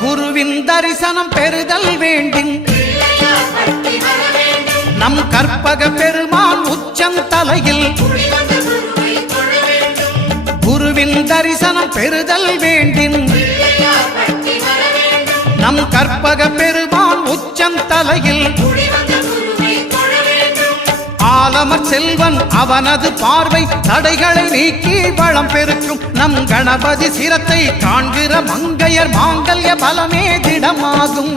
குருவின் தரிசனம் பெறுதல் வேண்டின் நம் கற்பக பெருமான் உச்சம் தலையில் குருவின் தரிசனம் பெறுதல் வேண்டின் நம் கற்பக பெருமான் உச்சம் தலையில் ஆலமர் செல்வன் அவனது பார்வை தடைகளை நீக்கி வளம் பெருக்கும் நம் கணபதி சிரத்தை காண்கிற மங்கையர் மாங்கல்ய பலமே திடமாகும்.